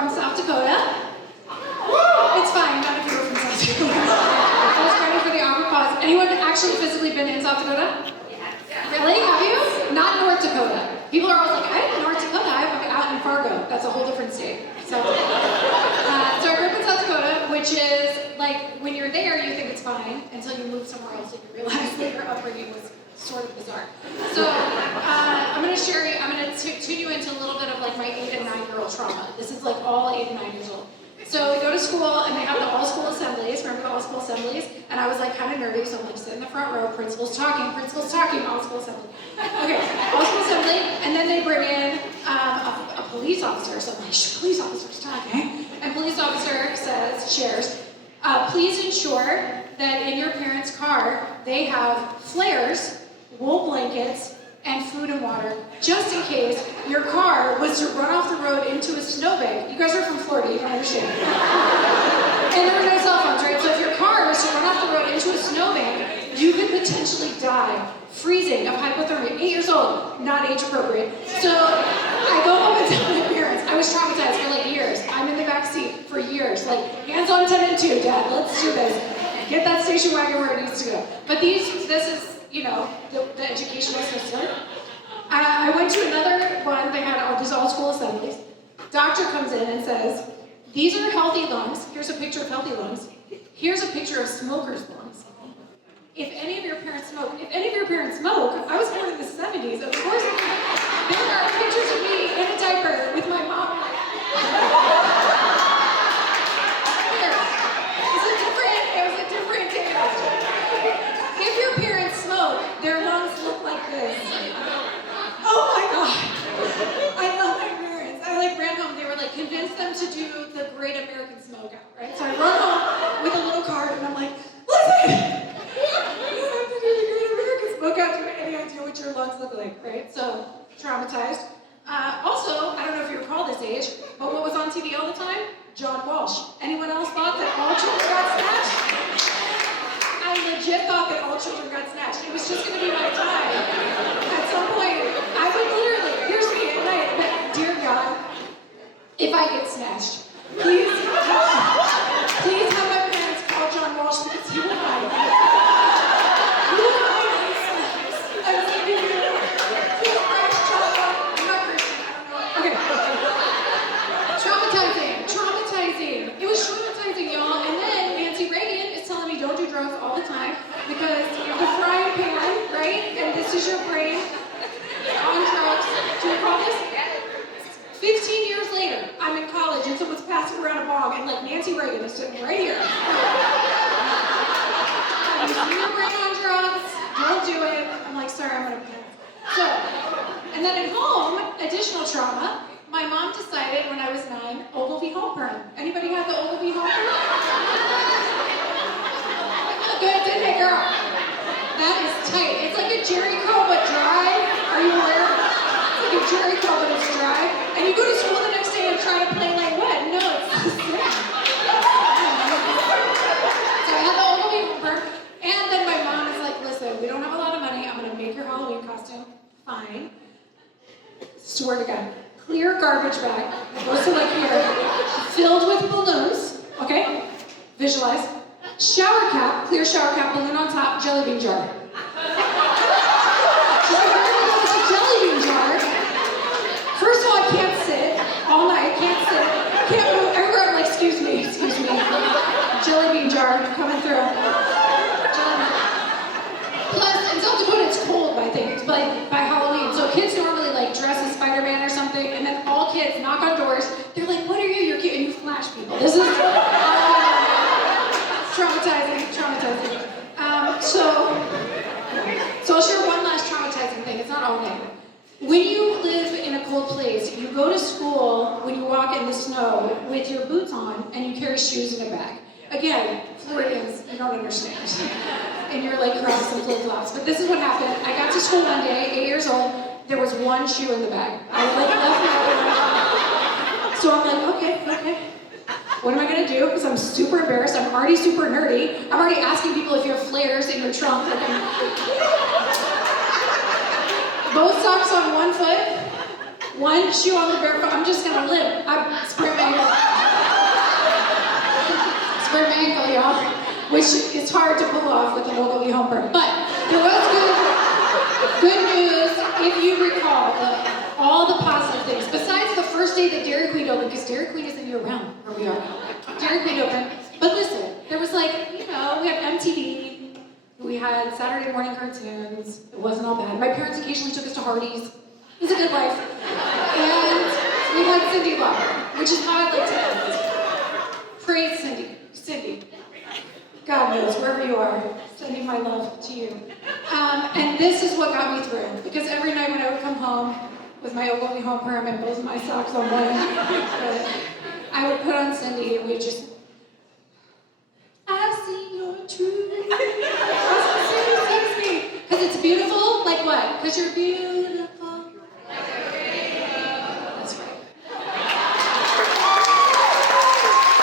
from South Dakota. It's fine, none of you are from South Dakota. I was ready for the awkward pause. Anyone actually physically been in South Dakota? Really? Have you? Not North Dakota. People are always like, I'm in North Dakota. I'm out in Fargo. That's a whole different state. So I grew up in South Dakota, which is like, when you're there, you think it's fine until you move somewhere else and you realize that your upbringing was sort of bizarre. So I'm going to tune you into a little bit of like my 8 and 9-year-old trauma. This is like all 8 and 9 years old. So we go to school and they have the all-school assemblies. Remember the all-school assemblies? And I was like kind of nervy, so I'm like sitting in the front row. Principal's talking, all-school assembly. Okay, all-school assembly, and then they bring in a police officer. So I'm like, police officer's talking. And police officer shares, please ensure that in your parents' car they have flares, wool blankets, and food and water, just in case your car was to run off the road into a snowbank. You guys are from Florida, you don't understand. And there were no cell phones, right? So if your car was to run off the road into a snowbank, you could potentially die, freezing of hypothermia. 8 years old, not age appropriate. So I go home and tell my parents. I was traumatized for like years. I'm in the back seat for years, like hands on 10 and 2, Dad, let's do this. Get that station wagon where it needs to go. But this is, you know, the educational system. I went to another one, they had these all-school assemblies. Doctor comes in and says, these are healthy lungs. Here's a picture of healthy lungs. Here's a picture of smokers' lungs. If any of your parents smoke, I was born in the 70s, of course. There are pictures of me in a diaper with my mom. It was a different era. If your parents smoke, their lungs look like this. Oh my God. I love my parents. I like ran home. They were like, convinced them to do the Great American Smoke Out, right? So I run home with a little card and I'm like, listen, you have to do the Great American Smoke Out. Do you have any idea what your lungs look like, right? So traumatized. Also, I don't know if you recall this age, but what was on TV all the time? John Walsh. Anyone else thought that all children got snatched? I legit thought that all children got snatched. It was just going to be my time. At some point, I would literally, here's me at night, but dear God, if I get snatched, please have my parents call John Walsh because he will find me. He will find me. I'm leaving you. Please crash John. I'm not Christian. I don't know. Okay. Traumatizing. It was traumatizing, y'all. And then Nancy Reagan is telling me don't do drugs all the time because the frying pan, right? And this is your brain on drugs. Do you recall this? 15 years later, I'm in college and someone's passing around a bong and like Nancy Reagan is sitting right here. You see your brain on drugs, don't do it. I'm like, sorry, I'm gonna pass. So, and then at home, additional trauma. My mom decided when I was 9, Ogilvy home perm. Anybody have the Ogilvy home perm? Good, didn't it, girl? That is tight. It's like a Jerry curl but dry. Are you aware? It's like a Jerry curl but it's dry. And you go to school the next day and try to play like what? No, it's the same. So I had the Ogilvy home perm. And then my mom is like, listen, we don't have a lot of money. I'm going to make your Halloween costume. Fine. Swear to God. Clear garbage bag, goes to like here, filled with balloons, okay? Visualize. Shower cap, clear shower cap, balloon on top, jelly bean jar. She's like, we're gonna go to jelly bean jar. First of all, I can't sit all night, can't move. Everywhere I'm like, excuse me. Jelly bean jar coming through. Plus, in South Dakota, it's cold by Halloween, so kids normally like dress as Spider-Man or something, and then all kids knock on doors. They're like, "What are you? You're cute," and you flash people. This is traumatizing. So I'll share one last traumatizing thing. It's not all negative. When you live in a cold place, you go to school when you walk in the snow with your boots on and you carry shoes in a bag. Again, Floridians, you don't understand. And you're like Crocs and flip-flops. But this is what happened. I got to school one day, 8 years old, there was one shoe in the bag. I like left my other one. So I'm like, okay. What am I gonna do? Because I'm super embarrassed. I'm already super nerdy. I'm already asking people if you have flares in your trunk. Both socks on one foot, one shoe on the bare foot. I'm just gonna live. I sprayed ankle. Sprained my ankle, y'all, which is hard to pull off with an old home perm. But there was good news, if you recall, all the positive things. Besides the first day that Dairy Queen opened, because Dairy Queen isn't year-round where we are. Dairy Queen opened. But listen, there was like, you know, we had MTV, we had Saturday morning cartoons. It wasn't all bad. My parents occasionally took us to Hardee's. It was a good life. And we had Cindy Lauper, which is how I like to end. Praise Cindy. Cindy. God knows, wherever you are, sending my love to you. And this is what got me through. Because every night when I would come home with my old home perm and both of my socks on one, I would put on Cindy and we'd just, I see your truth. Because it's beautiful. Like what? Because you're beautiful.